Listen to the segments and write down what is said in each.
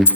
Good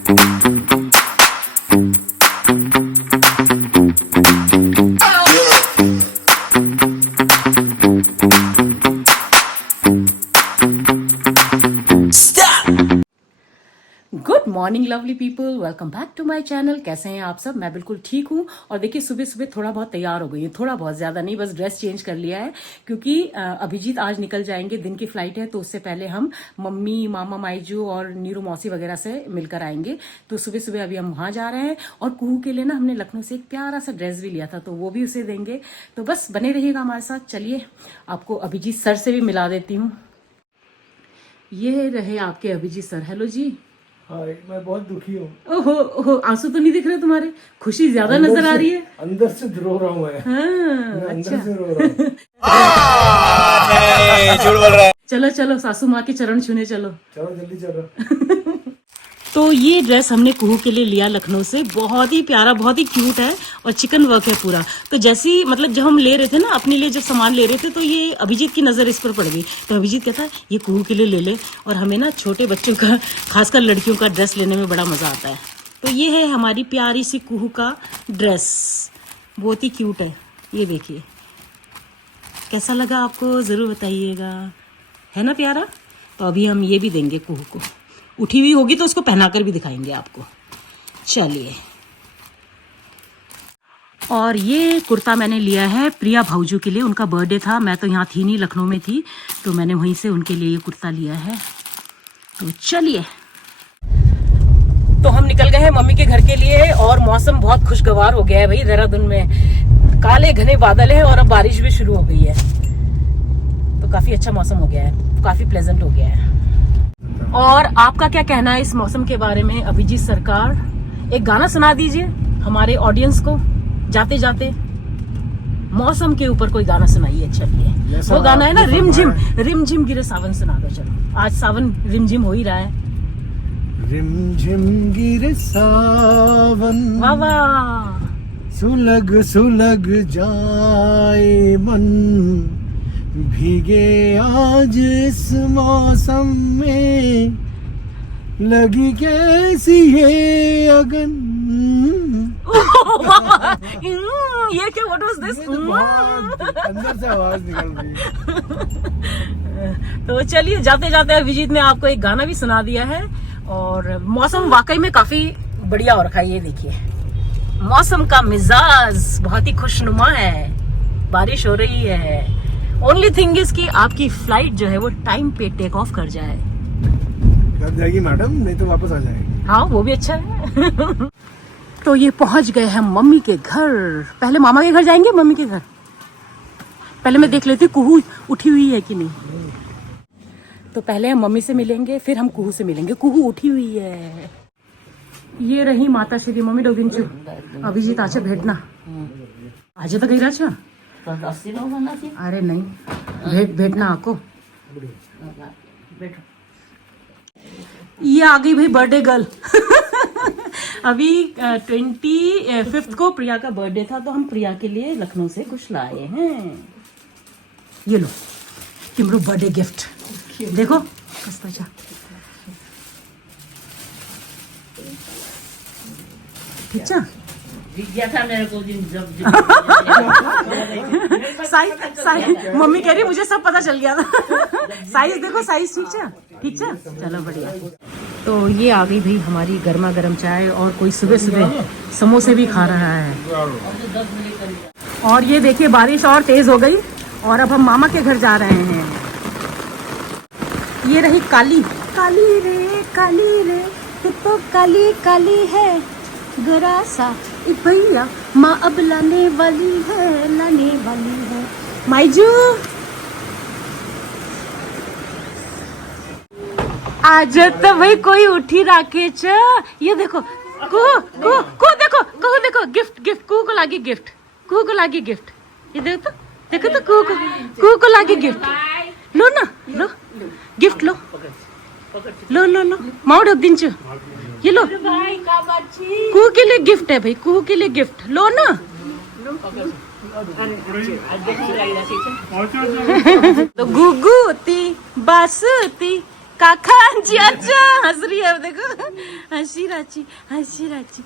morning lovely people, welcome back to my channel. कैसे हैं आप सब? मैं बिल्कुल ठीक हूँ। और देखिए सुबह सुबह थोड़ा बहुत तैयार हो गई हूँ, थोड़ा बहुत ज्यादा नहीं, बस ड्रेस चेंज कर लिया है क्योंकि अभिजीत आज निकल जाएंगे, दिन की फ्लाइट है, तो उससे पहले हम मम्मी, मामा, माईजू और नीरू मौसी वगैरह से मिलकर आएंगे। तो सुबह सुबह अभी हम वहां जा रहे हैं और कुहू के लिए ना हमने लखनऊ से एक प्यारा सा ड्रेस भी लिया था, तो वो भी उसे देंगे। तो बस बने रहिएगा हमारे साथ। चलिए आपको अभिजीत सर से भी मिला देती हूँ। ये रहे आपके अभिजीत सर। हेलो जी। हाँ, मैं बहुत दुखी हूँ। ओहो ओहो, आंसू तो नहीं दिख रहे तुम्हारे, खुशी ज्यादा नजर आ रही है। अंदर से रो रहा हूँ मैं। हाँ, अंदर अच्छा। से रो रहा हूँ। झूठ बोल रहा है। चलो चलो सासू माँ के चरण छूने चलो। चलो जल्दी चलो। तो ये ड्रेस हमने कुहू के लिए लिया लखनऊ से, बहुत ही प्यारा, बहुत ही क्यूट है और चिकन वर्क है पूरा। तो जैसे ही मतलब जब हम ले रहे थे ना, अपने लिए जब सामान ले रहे थे, तो ये अभिजीत की नज़र इस पर पड़ गई। तो अभिजीत कहता है ये कुहू के लिए ले ले। और हमें ना छोटे बच्चों का, खासकर लड़कियों का ड्रेस लेने में बड़ा मज़ा आता है। तो ये है हमारी प्यारी सी कुहू का ड्रेस, बहुत ही क्यूट है। ये देखिए कैसा लगा आपको, ज़रूर बताइएगा, है ना प्यारा। तो अभी हम ये भी देंगे कुहू को, उठी हुई होगी तो उसको पहनाकर भी दिखाएंगे आपको। चलिए। और ये कुर्ता मैंने लिया है प्रिया भाऊजू के लिए, उनका बर्थडे था, मैं तो यहाँ थी नहीं, लखनऊ में थी, तो मैंने वहीं से उनके लिए ये कुर्ता लिया है। तो चलिए, तो हम निकल गए हैं मम्मी के घर के लिए और मौसम बहुत खुशगवार हो गया है भाई। देहरादून में काले घने बादल है और अब बारिश भी शुरू हो गई है, तो काफी अच्छा मौसम हो गया है, काफी प्लेजेंट हो गया है। और आपका क्या कहना है इस मौसम के बारे में? अभिजीत सरकार एक गाना सुना दीजिए हमारे ऑडियंस को जाते जाते। मौसम के ऊपर कोई गाना सुनाइए। चलिए, वो गाना है ना, रिम झिम गिरे सावन सुना दो। चलो, आज सावन रिम झिम हो ही रहा है। रिम झिम गिरे सावन, वाह वाह, सुलग सुलग जाए मन, भीगे आज इस मौसम में, लगी कैसी है अगन। ये क्या, व्हाट वाज दिस? अंदर से आवाज निकल रही है। तो चलिए, जाते जाते अभिजीत ने आपको एक गाना भी सुना दिया है। और मौसम वाकई में काफी बढ़िया हो रखा है। ये देखिए मौसम का मिजाज बहुत ही खुशनुमा है, बारिश हो रही है। ओनली थिंग इज कि आपकी फ्लाइट जो है वो टाइम पे टेक ऑफ कर जाए। कर जाएगी मैडम, नहीं तो वापस आ जाएगी। हाँ, वो भी अच्छा है। तो ये पहुंच गए हैं मम्मी के घर। पहले मामा के घर जाएंगे, मम्मी के घर पहले मैं देख लेती हूँ कुहू उठी हुई है कि नहीं। तो पहले हम मम्मी से मिलेंगे, फिर हम कुहू से मिलेंगे। कुहू उठी हुई है। ये रही माता श्री मम्मी डोगिंचू। अभिजीत आचे भेटना आज तो कही रहा। अरे नहीं, भेटना आपको। ये आ गई भाई बर्थडे गर्ल। अभी 25 को प्रिया का बर्थडे था, तो हम प्रिया के लिए लखनऊ से कुछ लाए हैं। ये लो तिम्रो बर्थडे गिफ्ट, देखो कस्ता चा। ठीक है, दिया था मेरे को दिन जब साइज मम्मी कह रही मुझे सब पता चल गया था। साइज देखो, साइज ठीक है, ठीक है, चलो बढ़िया। तो ये आ गई भाई हमारी गर्मा गर्म चाय, और कोई सुबह सुबह समोसे भी खा रहा है। और ये देखिए बारिश और तेज हो गई और अब हम मामा के घर जा रहे हैं। ये रही काली, काली रे तू तो काली काली है, गरासा भैया माँ अब लाने वाली है। माईजू आज तो भाई कोई उठी राखे छ। ये देखो देखो गिफ्ट कुहू को लागी गिफ्ट। ये देखो तो कुहू को लागी गिफ्ट। लो ना, लो गिफ्ट, लो माँ ढक दिन छ। ये लो, कुहू के लिए गिफ्ट है भाई, कुहू के लिए गिफ्ट लो ना। तो गुगुती बासुती काका जी अच्छा हंस रही है, अब देखो हंसी राची हंसी राची।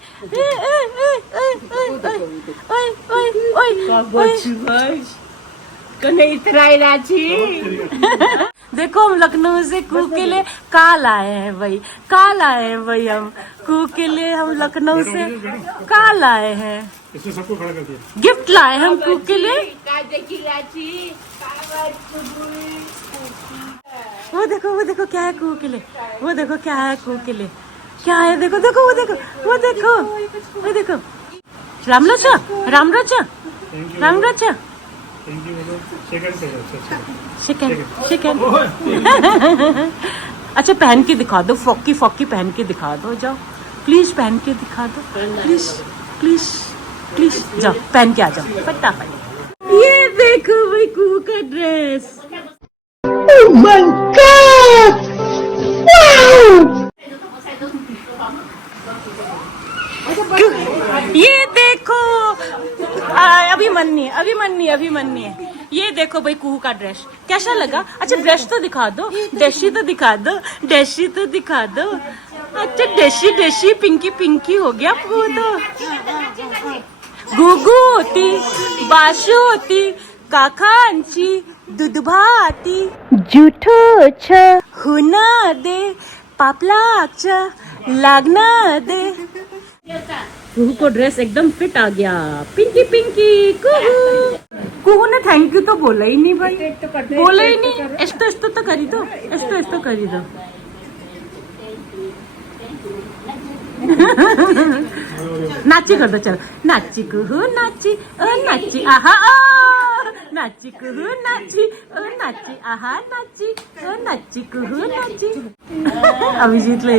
देखो हम लखनऊ से कुक के लिए काल आए हैं भाई, काल आए हैं भाई, हम कुक के लिए हम लखनऊ से काल आए हैं, इसने सबको खड़ा कर दिया। गिफ्ट लाए हम कुक के लिए। वो देखो क्या है कुक के लिए, वो देखो क्या है कुक के लिए, क्या है देखो देखो वो देखो वो देखो वो देखो। रामराजा रामराजा रामराजा शिकन शिकन। अच्छा पहन के दिखा दो, फॉकी फॉकी पहन के दिखा दो, जाओ प्लीज पहन के दिखा दो, प्लीज प्लीज प्लीज जाओ पहन के आ जाओ फटाफट। ये देखो भाई कुहू का dress. Oh my God! Wow! ये देखो अभिमन्यु अभिमन्यु अभिमन्यु, ये देखो भाई कुहू का ड्रेस कैसा लगा? अच्छा ड्रेस तो दिखा दो, डैशी तो दिखा दो, डैशी तो दिखा दो। अच्छा डैशी डैशी पिंकी पिंकी हो गया वो तो। गुगू होती, बाशू होती, काकांची, दुधभाती, जुठोच, हुना दे, पापलाच, लागना दे। कुहू को ड्रेस एकदम फिट आ गया, पिंकी पिंकी कुहू। कुहू ने थैंक यू तो बोला ही नहीं भाई, बोला ही नहीं। एस्तो तो करी दो, एस्तो करी दो। नाची कर दो, चलो नाची कुहू नाची ओ नाची आहा ओ नाची कुहू नाची ओ नाची आहा नाची ओ नाची कुहू नाची। अभिजीत ले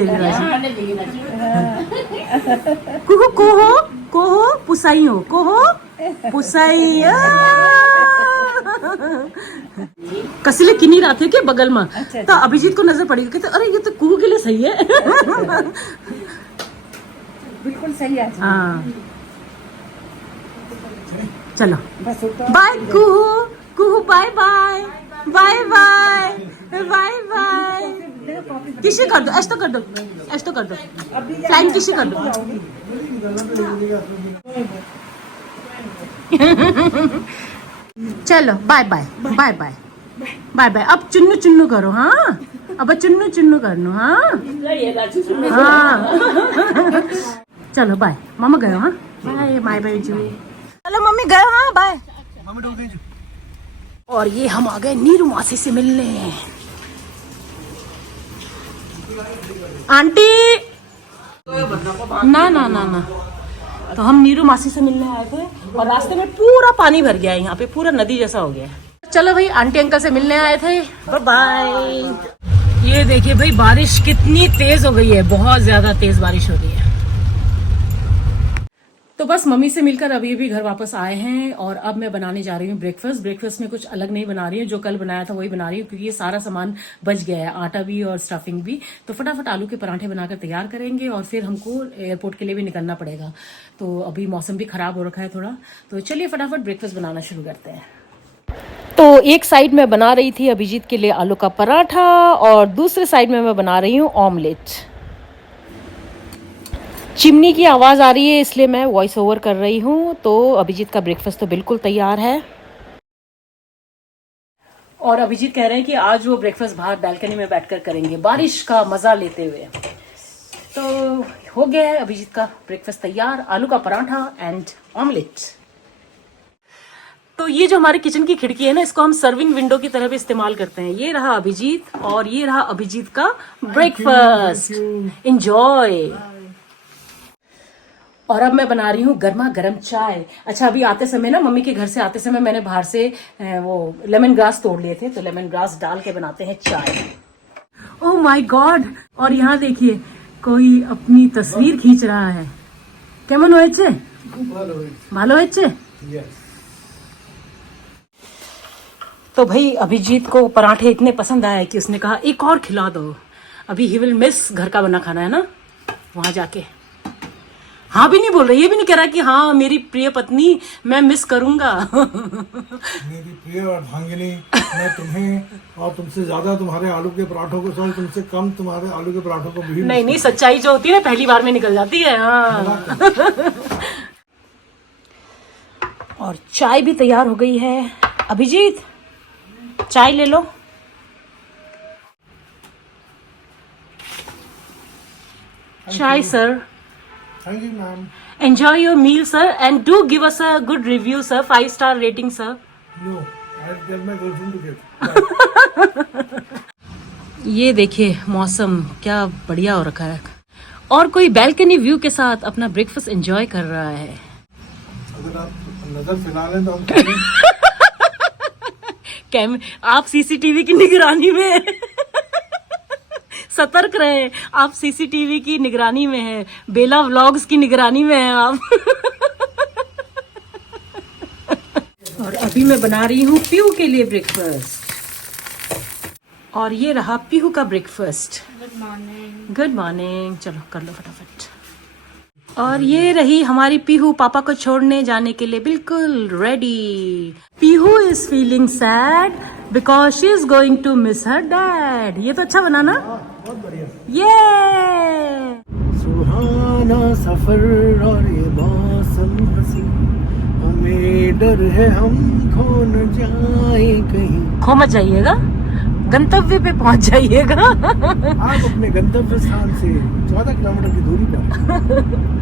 कुहू कुहू कुहू पुसाई हो, कुहू पुसाई कसले किनी रहा थे के बगल में। तो अभिजीत को नजर पड़ी, कहते अरे ये तो कुहू के लिए सही है। बिल्कुल सही है। हाँ चलो bye Kuhu Kuhu, bye bye bye bye bye bye. किसी कर दो, ऐसा कर दो, ऐसा कर दो, फ्लाइंग किसी कर दो। चलो bye bye bye bye bye bye. अब चुन्नू चुन्नू करो, हाँ अब चुन्नू चुन्नू करनो, हाँ हाँ। चलो बाय, मामा गए, हाँ बाय बाय बाय जी। चलो मम्मी गए, हाँ बाय। और ये हम आ गए नीरू मासी से मिलने। आंटी ना ना ना ना, तो हम नीरू मासी से मिलने आए थे और रास्ते में पूरा पानी भर गया है, यहाँ पे पूरा नदी जैसा हो गया है। चलो भाई आंटी अंकल से मिलने आए थे, बाय बाय। ये देखिए भाई बारिश कितनी तेज हो गई है, बहुत ज्यादा तेज बारिश हो रही है। तो बस मम्मी से मिलकर अभी भी घर वापस आए हैं और अब मैं बनाने जा रही हूँ ब्रेकफास्ट। ब्रेकफास्ट में कुछ अलग नहीं बना रही हूँ, जो कल बनाया था वही बना रही हूँ, क्योंकि ये सारा सामान बच गया है, आटा भी और स्टफिंग भी। तो फटाफट आलू के पराठे बनाकर तैयार करेंगे और फिर हमको एयरपोर्ट के लिए भी निकलना पड़ेगा। तो अभी मौसम भी खराब हो रखा है थोड़ा, तो चलिए फटाफट ब्रेकफास्ट बनाना शुरू करते हैं। तो एक साइड में बना रही थी अभिजीत के लिए आलू का पराठा और दूसरे साइड में मैं बना रही हूँ ऑमलेट। चिमनी की आवाज़ आ रही है इसलिए मैं वॉइस ओवर कर रही हूँ। तो अभिजीत का ब्रेकफास्ट तो बिल्कुल तैयार है और अभिजीत कह रहे हैं कि आज वो ब्रेकफास्ट बाहर बालकनी में बैठकर करेंगे, बारिश का मज़ा लेते हुए। तो हो गया है अभिजीत का ब्रेकफास्ट तैयार, आलू का पराठा एंड ऑमलेट। तो ये जो हमारे किचन की खिड़की है ना, इसको हम सर्विंग विंडो की तरह भी इस्तेमाल करते हैं। ये रहा अभिजीत और ये रहा अभिजीत का ब्रेकफास्ट, एंजॉय। और अब मैं बना रही हूँ गर्मा गर्म चाय। अच्छा अभी आते समय ना, मम्मी के घर से आते समय मैंने बाहर से वो लेमन ग्रास तोड़ लिए थे, तो लेमन ग्रास डाल के बनाते हैं चाय। ओह माय गॉड, और यहाँ देखिए कोई अपनी तस्वीर खींच रहा है। केमन होएचे? भालो होएचे? तो भाई अभिजीत को पराठे इतने पसंद आए कि उसने कहा एक और खिला दो। अभी ही विल मिस घर का बना खाना, है ना, वहां जाके। हाँ भी नहीं बोल रहा, ये भी नहीं कह रहा कि हाँ मेरी प्रिय पत्नी मैं मिस करूंगा। मेरी प्रिय अर्धांगिनी, मैं तुम्हें और तुमसे ज्यादा तुम्हारे आलू के पराठों को, सॉरी तुमसे कम तुम्हारे आलू के पराठों को भी नहीं नहीं, सच्चाई जो होती है ना पहली बार में निकल जाती है। हाँ। और चाय भी तैयार हो गई है। अभिजीत चाय ले लो। चाय sir. Thank you ma'am. Enjoy your meal, sir, and do give us a good review, sir. 5-star rating, sir. No, I tell my girlfriend to get. ये देखिए मौसम क्या बढ़िया हो रखा है, और कोई बैल्कनी व्यू के साथ अपना ब्रेकफास्ट एंजॉय कर रहा है। अगर आप नजर फिरा लें तो हम कहें आप सीसीटीवी की निगरानी में सतर्क रहे, आप सीसीटीवी की निगरानी में हैं, बेला व्लॉग्स की निगरानी में हैं आप। और अभी मैं बना रही हूँ पीहू के लिए ब्रेकफास्ट, और ये रहा पीहू का breakfast. Good morning. Good morning. चलो कर लो फटाफट। और ये रही हमारी पीहू पापा को छोड़ने जाने के लिए बिल्कुल ready. Pihu is feeling sad because she is going to miss her dad. ये तो अच्छा बना ना? बहुत बढ़िया। ये सुहाना सफर और ये मौसम हंसी, हमें डर है हम खो न जाए कहीं। खो मत जाइएगा, गंतव्य पे पहुंच जाइएगा। आप अपने गंतव्य स्थान से 14 किलोमीटर की दूरी पर।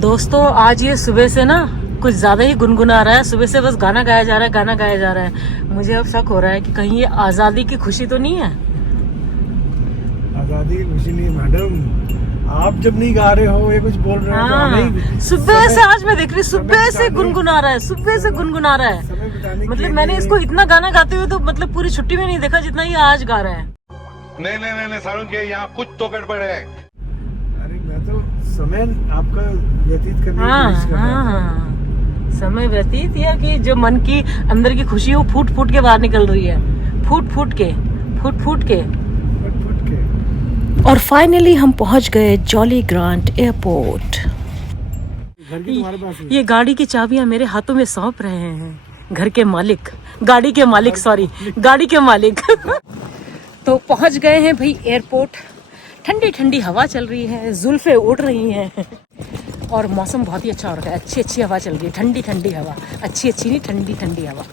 दोस्तों आज ये सुबह से ना कुछ ज्यादा ही गुनगुना रहा है। सुबह से बस गाना गाया जा रहा है, गाना गाया जा रहा है। मुझे अब शक हो रहा है कि कहीं ये आजादी की खुशी तो नहीं है। आजादी की खुशी नहीं मैडम, आप जब नहीं गा रहे हो, ये कुछ बोल रहे हो तो हमें सुबह से आज मैं देख रही, सुबह से गुनगुना रहा है, सुबह से गुनगुना रहा है। समय बिताने के मतलब मैंने इसको इतना गाना गाते हुए तो मतलब पूरी छुट्टी में नहीं देखा जितना ये आज गा रहा है। नहीं सारुण के यहाँ कुछ तो गड़बड़ है। अरे मैं तो समय आपका व्यतीत करने की हाँ कोशिश कर रहा था। हाँ, समय व्यतीत या कि जो मन की अंदर की खुशी वो फूट फूट के बाहर निकल रही है, फूट फूट के। फुट के। और फाइनली हम पहुंच गए जॉली ग्रांट एयरपोर्ट। घर की तुम्हारे पास है? ये गाड़ी की चाबियां मेरे हाथों में सौंप रहे हैं घर के मालिक, गाड़ी के मालिक, सॉरी गाड़ी के मालिक। तो पहुंच गए हैं भाई एयरपोर्ट। ठंडी ठंडी हवा चल रही है, जुल्फे उड़ रही हैं, और मौसम बहुत ही अच्छा हो रहा है। अच्छी अच्छी हवा चल रही है, ठंडी ठंडी हवा, अच्छी अच्छी नहीं ठंडी ठंडी हवा।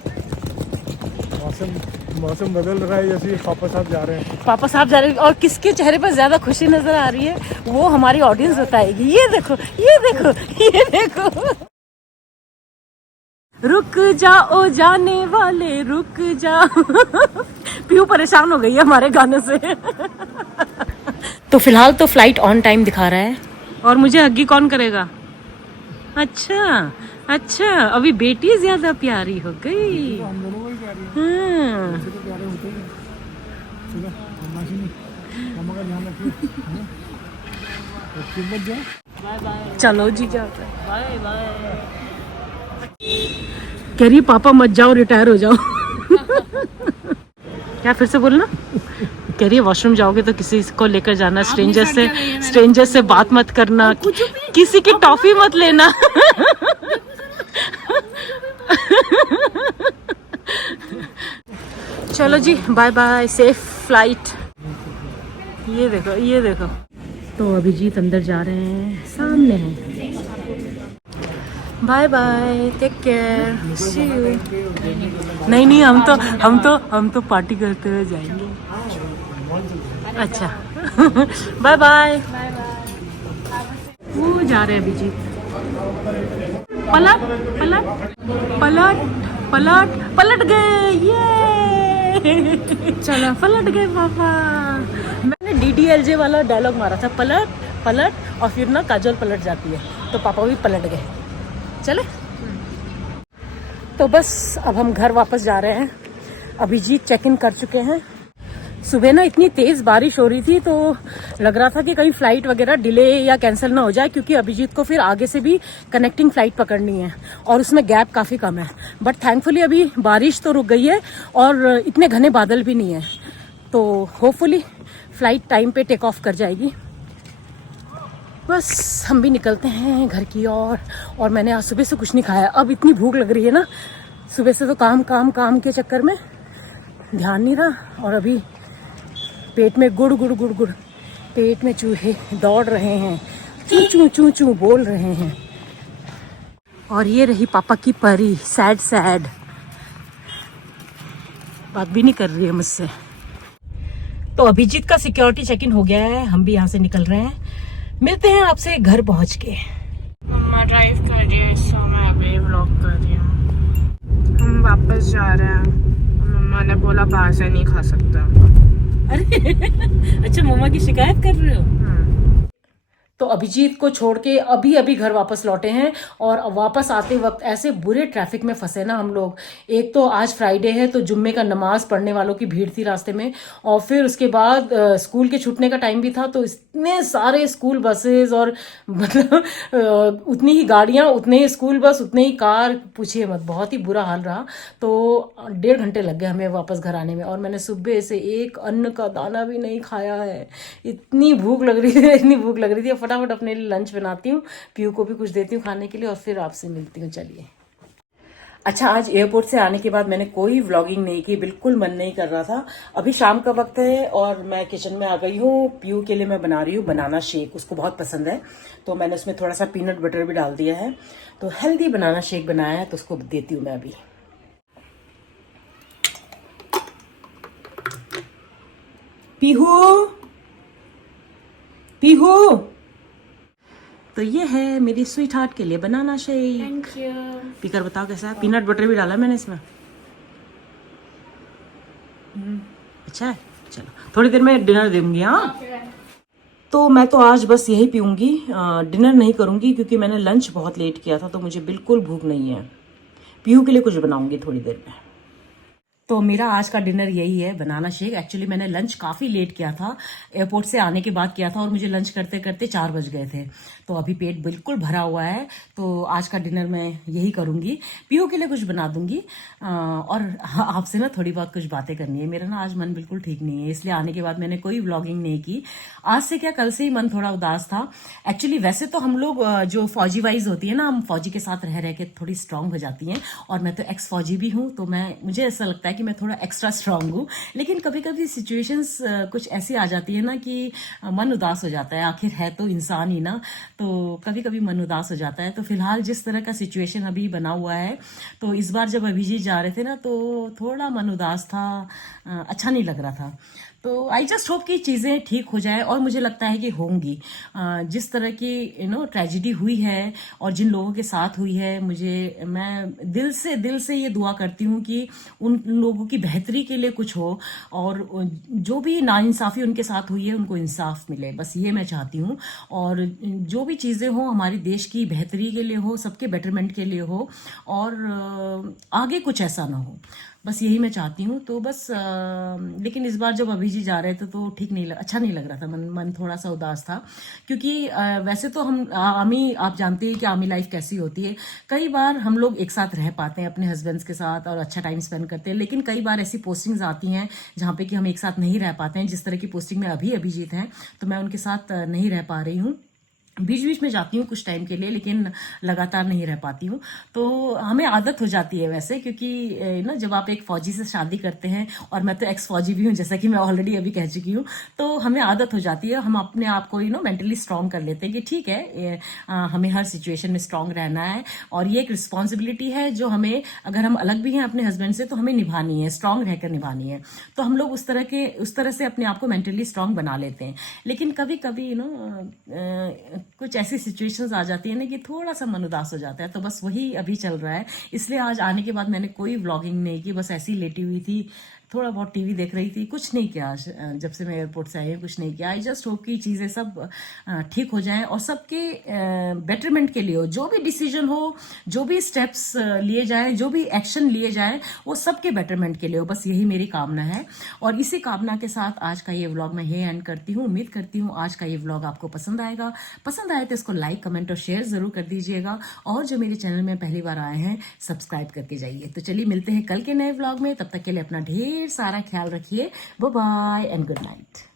मौसम बदल रहा है, जैसे पापा साहब जा रहे हैं। पापा साहब जा रहे हैं, और किसके चेहरे पर ज्यादा खुशी नजर आ रही है वो हमारी ऑडियंस बताएगी। ये देखो ये देखो ये देखो। रुक जाओ जाने वाले रुक जाओ। पीहू परेशान हो गई है हमारे गाने से। तो फिलहाल तो फ्लाइट ऑन टाइम दिखा रहा है, और मुझे हग्गी कौन करेगा? अच्छा अच्छा, अभी बेटी ज्यादा प्यारी हो गई। हम दोनों को ही प्यारी है। हाँ। वैसे तो प्यारे होते ही हैं। चलो मामा का ध्यान रखिए। मत जाओ। Bye bye. चलो जी जाओ, बाय बाय। कह रही पापा मत जाओ, रिटायर हो जाओ। क्या फिर से बोलना? कह रही है वॉशरूम जाओगे तो किसी को लेकर जाना, स्ट्रेंजर से बात मत करना, किसी की टॉफी मत लेना। चलो जी बाय बाय, सेफ फ्लाइट। ये देखो ये देखो। तो अभिजीत अंदर जा रहे हैं, सामने हैं। Bye bye, take care, see you. नहीं हम तो पार्टी करते हुए जाएंगे। अच्छा। Bye bye. वो जा रहे हैं अभिजीत। पलट पलट पलट पलट पलट गए, ये चलो पलट गए पापा। मैंने DDLJ वाला डायलॉग मारा था, पलट पलट, और फिर ना काजोल पलट जाती है, तो पापा भी पलट गए। चले? तो बस अब हम घर वापस जा रहे हैं। अभिजीत चेक इन कर चुके हैं। सुबह ना इतनी तेज बारिश हो रही थी तो लग रहा था कि कहीं फ्लाइट वगैरह डिले या कैंसिल ना हो जाए, क्योंकि अभिजीत को फिर आगे से भी कनेक्टिंग फ्लाइट पकड़नी है और उसमें गैप काफ़ी कम है। बट थैंकफुली अभी बारिश तो रुक गई है और इतने घने बादल भी नहीं है, तो होपफुली फ्लाइट टाइम पे टेक ऑफ कर जाएगी। बस हम भी निकलते हैं घर की और मैंने आज सुबह से कुछ नहीं खाया। अब इतनी भूख लग रही है ना, सुबह से तो काम काम काम के चक्कर में ध्यान नहीं रहा, और अभी पेट में गुड़ गुड़ गुड़ गुड़, पेट में चूहे दौड़ रहे हैं, चू चू चू चू बोल रहे हैं। और ये रही पापा की परी, सैड सैड, बात भी नहीं कर रही है मुझसे। तो अभिजीत का सिक्योरिटी चेक इन हो गया है, हम भी यहाँ से निकल रहे हैं। मिलते हैं आपसे घर पहुँच के। मम्मा ड्राइव कर रही है, सो मैं अभी व्लॉग कर रही हूँ। हम वापस जा रहे हैं। मम्मा ने बोला बाहर से नहीं खा सकता। अरे अच्छा, मम्मा की शिकायत कर रहे हो? तो अभिजीत को छोड़ के अभी अभी घर वापस लौटे हैं, और वापस आते वक्त ऐसे बुरे ट्रैफिक में फंसे ना हम लोग। एक तो आज फ्राइडे है तो जुम्मे का नमाज पढ़ने वालों की भीड़ थी रास्ते में, और फिर उसके बाद स्कूल के छूटने का टाइम भी था, तो इतने सारे स्कूल बसेस और मतलब उतनी ही गाड़ियां, उतने ही स्कूल बस, उतने ही कार, पूछिए मत, बहुत ही बुरा हाल रहा। तो 1.5 घंटे लग गए हमें वापस घर आने में, और मैंने सुबह से एक अन्न का दाना भी नहीं खाया है। इतनी भूख लग रही थी, इतनी भूख लग रही थी। फटाफट अपने लिए लंच बनाती हूँ, पीयू को भी कुछ देती हूँ खाने के लिए, और फिर आपसे मिलती हूँ। चलिए। अच्छा, आज एयरपोर्ट से आने के बाद मैंने कोई व्लॉगिंग नहीं की, बिल्कुल मन नहीं कर रहा था। अभी शाम का वक्त है और मैं किचन में आ गई हूँ। पीयू के लिए मैं बना रही हूँ बनाना शेक, उसको बहुत पसंद है, तो मैंने उसमें थोड़ा सा पीनट बटर भी डाल दिया है। तो हेल्दी बनाना शेक बनाया है, तो उसको देती हूँ मैं अभी। पीहू पीहू, तो ये है मेरी स्वीट हार्ट के लिए बनाना शेक। Thank you. पीकर बताओ कैसा है? पीनट बटर भी डाला मैंने इसमें। अच्छा है, चलो थोड़ी देर में डिनर दूंगी। हाँ, तो मैं तो आज बस यही पीऊंगी, डिनर नहीं करूंगी, क्योंकि मैंने लंच बहुत लेट किया था, तो मुझे बिल्कुल भूख नहीं है। पीयू के लिए कुछ बनाऊंगी थोड़ी देर में। तो मेरा आज का डिनर यही है, बनाना शेक। एक्चुअली मैंने लंच काफ़ी लेट किया था, एयरपोर्ट से आने के बाद किया था, और मुझे लंच करते करते 4 बज गए थे, तो अभी पेट बिल्कुल भरा हुआ है। तो आज का डिनर मैं यही करूँगी, पीयू के लिए कुछ बना दूंगी, और आपसे ना थोड़ी बहुत कुछ बातें करनी है। मेरा ना आज मन बिल्कुल ठीक नहीं है, इसलिए आने के बाद मैंने कोई व्लॉगिंग नहीं की। आज से क्या, कल से ही मन थोड़ा उदास था। एक्चुअली वैसे तो हम लोग जो फौजी वाइज होती है ना, हम फौजी के साथ रह रह के थोड़ी स्ट्रांग हो जाती हैं, और मैं तो एक्स फौजी भी हूँ, तो मुझे ऐसा लगता है कि मैं थोड़ा एक्स्ट्रा स्ट्रांग हूँ। लेकिन कभी कभी सिचुएशंस कुछ ऐसी आ जाती है ना कि मन उदास हो जाता है। आखिर है तो इंसान ही ना, तो कभी कभी मन उदास हो जाता है। तो फिलहाल जिस तरह का सिचुएशन अभी बना हुआ है, तो इस बार जब अभिजीत जा रहे थे ना, तो थोड़ा मन उदास था, अच्छा नहीं लग रहा था। तो आई जस्ट होप कि चीज़ें ठीक हो जाए, और मुझे लगता है कि होंगी। जिस तरह की ट्रेजिडी हुई है और जिन लोगों के साथ हुई है, मैं दिल से ये दुआ करती हूँ कि उन लोगों की बेहतरी के लिए कुछ हो, और जो भी नाइंसाफ़ी उनके साथ हुई है उनको इंसाफ मिले, बस ये मैं चाहती हूँ। और जो भी चीज़ें हो हमारी देश की बेहतरी के लिए हो, सबके बेटरमेंट के लिए हो, और आगे कुछ ऐसा ना हो, बस यही मैं चाहती हूँ। तो बस लेकिन इस बार जब अभिजीत जा रहे थे तो अच्छा नहीं लग रहा था, मन थोड़ा सा उदास था, क्योंकि वैसे तो हम आर्मी, आप जानते हैं कि आर्मी लाइफ कैसी होती है। कई बार हम लोग एक साथ रह पाते हैं अपने हस्बैंड्स के साथ और अच्छा टाइम स्पेंड करते हैं, लेकिन कई बार ऐसी पोस्टिंग्स आती हैं जहाँ पे कि हम एक साथ नहीं रह पाते हैं। जिस तरह की पोस्टिंग में अभिजीत हैं, तो मैं उनके साथ नहीं रह पा रही हूँ। बीच बीच में जाती हूँ कुछ टाइम के लिए, लेकिन लगातार नहीं रह पाती हूँ। तो हमें आदत हो जाती है वैसे, क्योंकि ना जब आप एक फौजी से शादी करते हैं, और मैं तो एक्स फौजी भी हूँ जैसा कि मैं ऑलरेडी अभी कह चुकी हूँ, तो हमें आदत हो जाती है। हम अपने आप को मेंटली स्ट्रांग कर लेते हैं कि ठीक है, हमें हर सिचुएशन में स्ट्रांग रहना है, और ये एक रिस्पॉन्सिबिलिटी है जो हमें, अगर हम अलग भी हैं अपने हस्बैंड से, तो हमें निभानी है, स्ट्रांग रहकर निभानी है। तो हम लोग उस तरह से अपने आप को मेंटली स्ट्रांग बना लेते हैं। लेकिन कभी कभी कुछ ऐसी सिचुएशंस आ जाती है ना कि थोड़ा सा मन उदास हो जाता है, तो बस वही अभी चल रहा है। इसलिए आज आने के बाद मैंने कोई व्लॉगिंग नहीं की, बस ऐसी लेटी हुई थी, थोड़ा बहुत टीवी देख रही थी, कुछ नहीं किया आज, जब से मैं एयरपोर्ट से आई हूँ कुछ नहीं किया। आई जस्ट होप कि चीज़ें सब ठीक हो जाएं और सबके बेटरमेंट के लिए हो। जो भी डिसीजन हो, जो भी स्टेप्स लिए जाएं, जो भी एक्शन लिए जाएं, वो सबके बेटरमेंट के लिए हो, बस यही मेरी कामना है। और इसी कामना के साथ आज का ये व्लॉग मैं यही एंड करती हूँ। उम्मीद करती हूँ आज का ये व्लॉग आपको पसंद आएगा। पसंद आए तो इसको लाइक, कमेंट और शेयर जरूर कर दीजिएगा, और जो मेरे चैनल में पहली बार आए हैं सब्सक्राइब करके जाइए। तो चलिए मिलते हैं कल के नए व्लॉग में, तब तक के लिए अपना ढेर सारा ख्याल रखिए। Bye bye and good night.